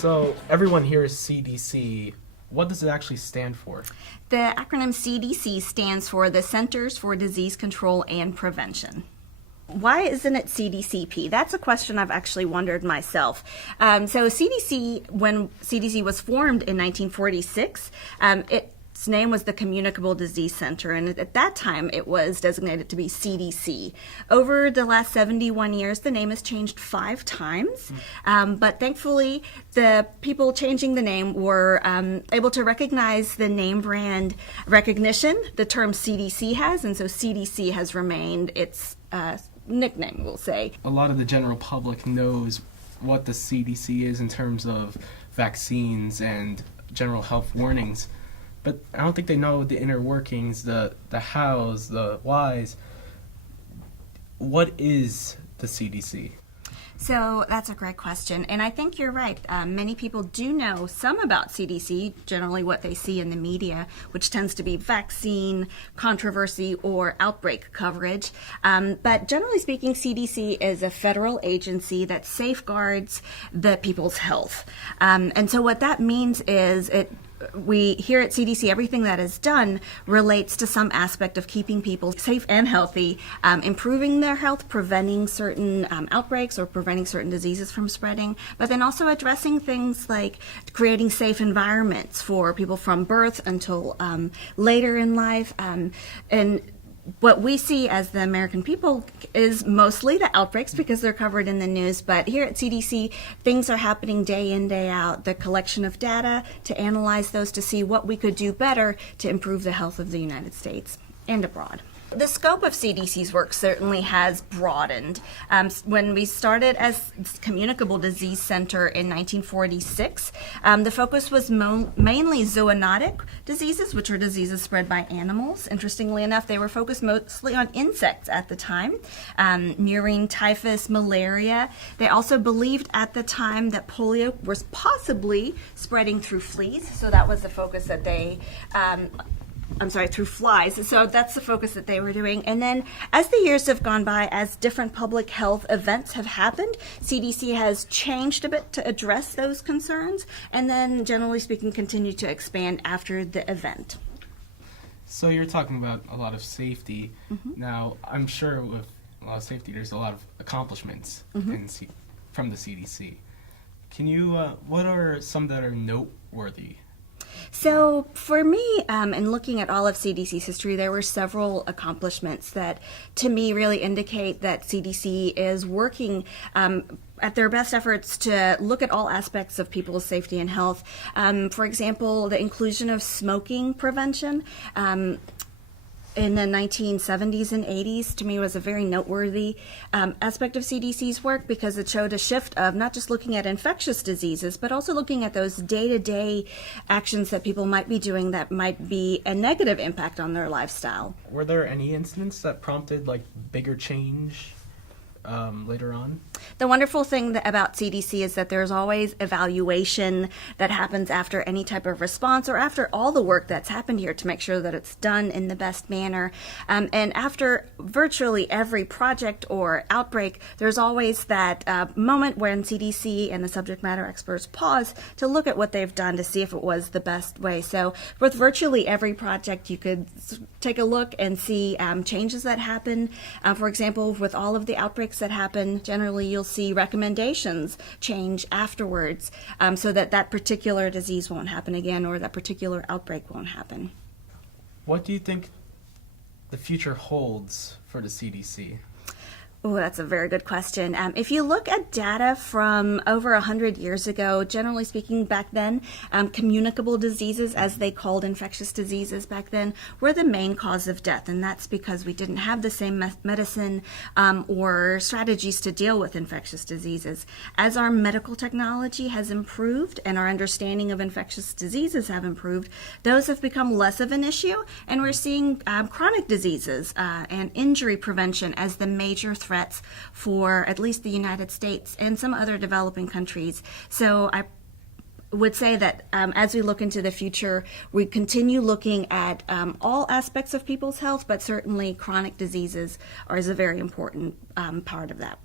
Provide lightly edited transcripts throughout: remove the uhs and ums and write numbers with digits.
So everyone hears CDC. What does it actually stand for? The acronym CDC stands for the Centers for Disease Control and Prevention. Why isn't it CDCP? That's a question I've actually wondered myself. So CDC, when CDC was formed in 1946, its name was the Communicable Disease Center, and at that time it was designated to be CDC. Over the last 71 years, the name has changed 5 times, but thankfully the people changing the name were able to recognize the name brand recognition the term CDC has, and so CDC has remained its nickname, we'll say. A lot of the general public knows what the CDC is in terms of vaccines and general health warnings, but I don't think they know the inner workings, the hows, the whys. What is the CDC? So that's a great question, and I think you're right. Many people do know some about CDC, generally what they see in the media, which tends to be vaccine controversy or outbreak coverage. But generally speaking, CDC is a federal agency that safeguards the people's health. And so what that means is we here at CDC, everything that is done relates to some aspect of keeping people safe and healthy, improving their health, preventing certain outbreaks or preventing certain diseases from spreading, but then also addressing things like creating safe environments for people from birth until later in life. And what we see as the American people is mostly the outbreaks because they're covered in the news, but here at CDC, things are happening day in, day out. The collection of data to analyze those to see what we could do better to improve the health of the United States and abroad. The scope of CDC's work certainly has broadened. When we started as Communicable Disease Center in 1946, the focus was mainly zoonotic diseases, which are diseases spread by animals. Interestingly enough, they were focused mostly on insects at the time, murine, typhus, malaria. They also believed at the time that polio was possibly spreading through fleas, so that was the focus that they through flies. So that's the focus that they were doing. And then as the years have gone by, as different public health events have happened, CDC has changed a bit to address those concerns, and then generally speaking, continue to expand after the event. So you're talking about a lot of safety. Now, I'm sure with a lot of safety, there's a lot of accomplishments from the CDC. Can you, what are some that are noteworthy? So for me, in looking at all of CDC's history, there were several accomplishments that to me really indicate that CDC is working at their best efforts to look at all aspects of people's safety and health. For example, the inclusion of smoking prevention in the 1970s and 80s to me was a very noteworthy aspect of CDC's work because it showed a shift of not just looking at infectious diseases, but also looking at those day-to-day actions that people might be doing that might be a negative impact on their lifestyle. Were there any incidents that prompted like bigger change later on? The wonderful thing about CDC is that there's always evaluation that happens after any type of response or after all the work that's happened here to make sure that it's done in the best manner. And after virtually every project or outbreak, there's always that moment when CDC and the subject matter experts pause to look at what they've done to see if it was the best way. So with virtually every project, you could take a look and see changes that happen. For example, with all of the outbreaks that happen, generally you'll see recommendations change afterwards so that that particular disease won't happen again or that particular outbreak won't happen. What do you think the future holds for the CDC? Oh, that's a very good question. If you look at data from over 100 years ago, generally speaking back then, communicable diseases, as they called infectious diseases back then, were the main cause of death. And that's because we didn't have the same medicine or strategies to deal with infectious diseases. As our medical technology has improved and our understanding of infectious diseases have improved, those have become less of an issue. And we're seeing chronic diseases and injury prevention as the major threats for at least the United States and some other developing countries. So I would say that as we look into the future, we continue looking at all aspects of people's health, but certainly chronic diseases is a very important part of that.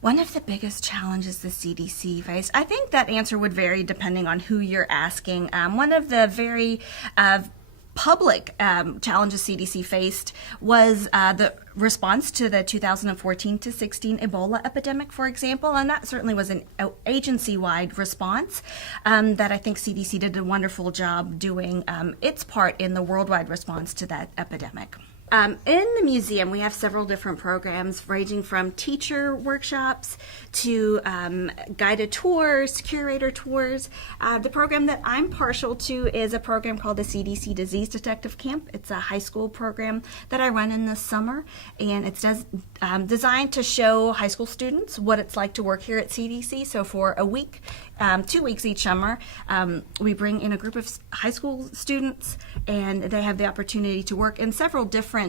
One of the biggest challenges the CDC faced, I think that answer would vary depending on who you're asking. One of the very public challenges CDC faced was the response to the 2014 to 16 Ebola epidemic, for example, and that certainly was an agency-wide response that I think CDC did a wonderful job doing its part in the worldwide response to that epidemic. In the museum, we have several different programs ranging from teacher workshops to guided tours, curator tours. The program that I'm partial to is a program called the CDC Disease Detective Camp. It's a high school program that I run in the summer, and it's designed to show high school students what it's like to work here at CDC. So for a week, 2 weeks each summer, we bring in a group of high school students, and they have the opportunity to work in several different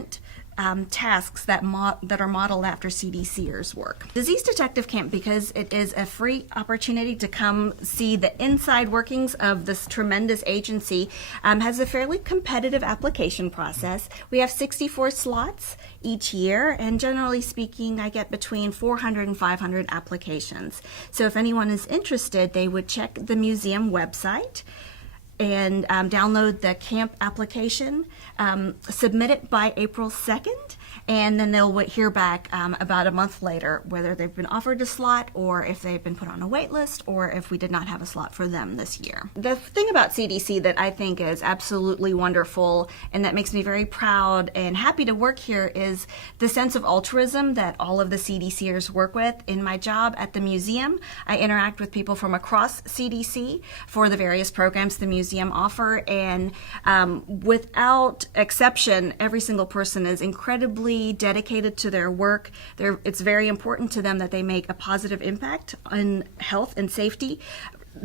tasks that are modeled after CDCers work. Disease Detective Camp, because it is a free opportunity to come see the inside workings of this tremendous agency, has a fairly competitive application process. We have 64 slots each year, and generally speaking, I get between 400 and 500 applications. So if anyone is interested, they would check the museum website and download the camp application, submit it by April 2nd, and then they'll hear back about a month later whether they've been offered a slot or if they've been put on a wait list or if we did not have a slot for them this year. The thing about CDC that I think is absolutely wonderful and that makes me very proud and happy to work here is the sense of altruism that all of the CDCers work with. In my job at the museum, I interact with people from across CDC for the various programs the museum offer, and without exception, every single person is incredibly dedicated to their work. It's very important to them that they make a positive impact on health and safety,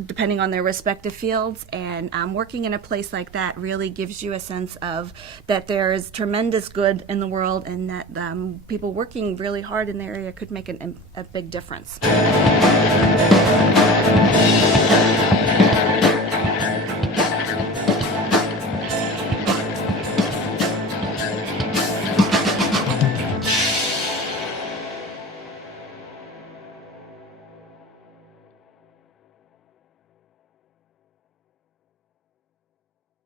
depending on their respective fields, and working in a place like that really gives you a sense of that there is tremendous good in the world and that people working really hard in the area could make a big difference.